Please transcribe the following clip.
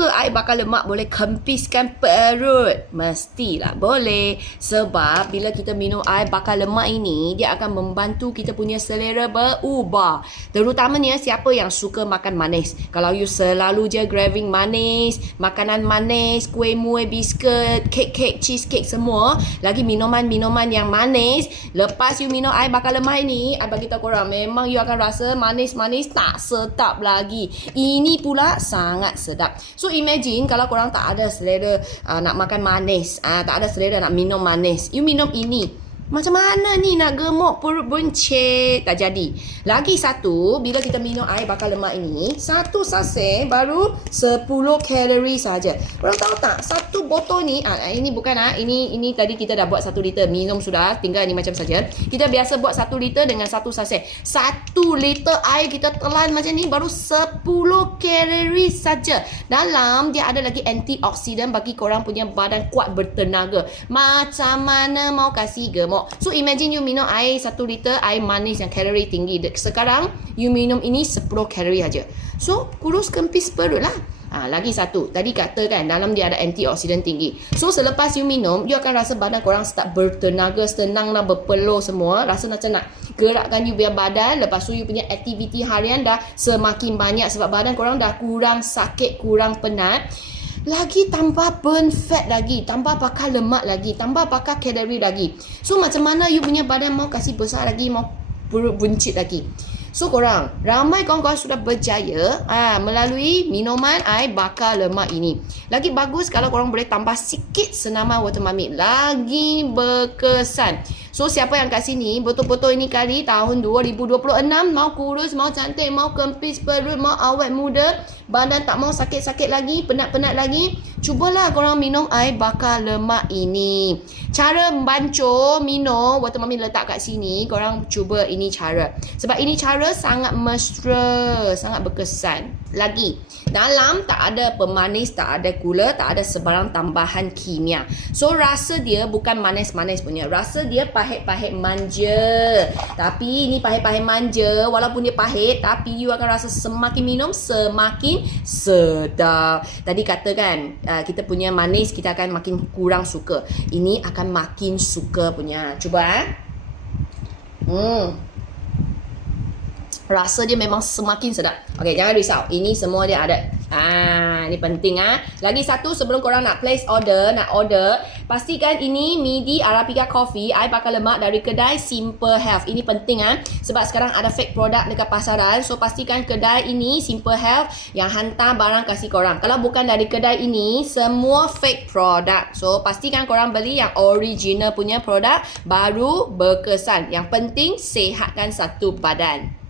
Sukakah air bakar lemak boleh kempiskan perut? Mestilah boleh. Sebab bila kita minum air bakar lemak ini, dia akan membantu kita punya selera berubah. Terutamanya siapa yang suka makan manis. Kalau you selalu je craving manis, makanan manis, kuih muih, biscuit, kek-kek, cheesecake semua, lagi minuman-minuman yang manis, lepas you minum air bakar lemak ini, I bagi tahu korang, memang you akan rasa manis-manis tak sedap lagi. Ini pula sangat sedap. So imagine kalau korang tak ada selera nak makan manis, tak ada selera nak minum manis, you minum ini, macam mana ni nak gemuk perut buncit? Tak jadi. Lagi satu, bila kita minum air bakar lemak ini, satu sachet baru 10 kalori saja. Korang tahu tak? Satu botol ni, ini bukan ini tadi kita dah buat 1 liter. Minum sudah, tinggal ni macam saja. Kita biasa buat 1 liter dengan 1 sachet. 1 liter air kita telan macam ni baru 10 kalori saja. Dalam dia ada lagi antioksidan bagi korang punya badan kuat bertenaga. Macam mana mau kasih gemuk? So imagine you minum air 1 liter air manis yang kalori tinggi. Sekarang you minum ini 10 kalori aja. So kurus kempis perut lah. Lagi satu, tadi kata kan dalam dia ada antioksidan tinggi. So selepas you minum, you akan rasa badan korang start bertenaga, senang nak berpeluh semua. Rasa macam nak gerakkan you punya badan. Lepas tu you punya aktiviti harian dah semakin banyak sebab badan korang dah kurang sakit, kurang penat. Lagi tambah burn fat lagi, tambah bakar lemak lagi, tambah bakar kalori lagi. So macam mana you punya badan mau kasih besar lagi, mau perut buncit lagi? So korang, ramai kawan-kawan sudah berjaya melalui minuman air bakar lemak ini. Lagi bagus kalau korang boleh tambah sikit senaman water mamit, lagi berkesan. So siapa yang kat sini betul-betul ini kali tahun 2026 mau kurus, mau cantik, mau kempis perut, mau awet muda, badan tak mau sakit-sakit lagi, penat-penat lagi, cubalah korang minum air bakar lemak ini. Cara bancuh minum water mamit letak kat sini, korang cuba ini cara. Sebab ini cara sangat mesra, sangat berkesan. Lagi, dalam tak ada pemanis, tak ada gula, tak ada sebarang tambahan kimia. So rasa dia bukan manis-manis punya, rasa dia pahit-pahit manja. Tapi ini pahit-pahit manja, walaupun dia pahit, tapi you akan rasa semakin minum semakin sedap. Tadi kata kan, kita punya manis kita akan makin kurang suka. Ini akan makin suka punya. Cuba rasa dia memang semakin sedap. Okey, jangan risau. Ini semua dia ada. Ini penting Lagi satu, sebelum korang nak place order, pastikan ini midi Arabica coffee, air bakar lemak dari kedai Simple Health. Ini penting sebab sekarang ada fake product dekat pasaran. So pastikan kedai ini Simple Health yang hantar barang kasih korang. Kalau bukan dari kedai ini, semua fake product. So pastikan korang beli yang original punya produk, baru berkesan. Yang penting sihatkan satu badan.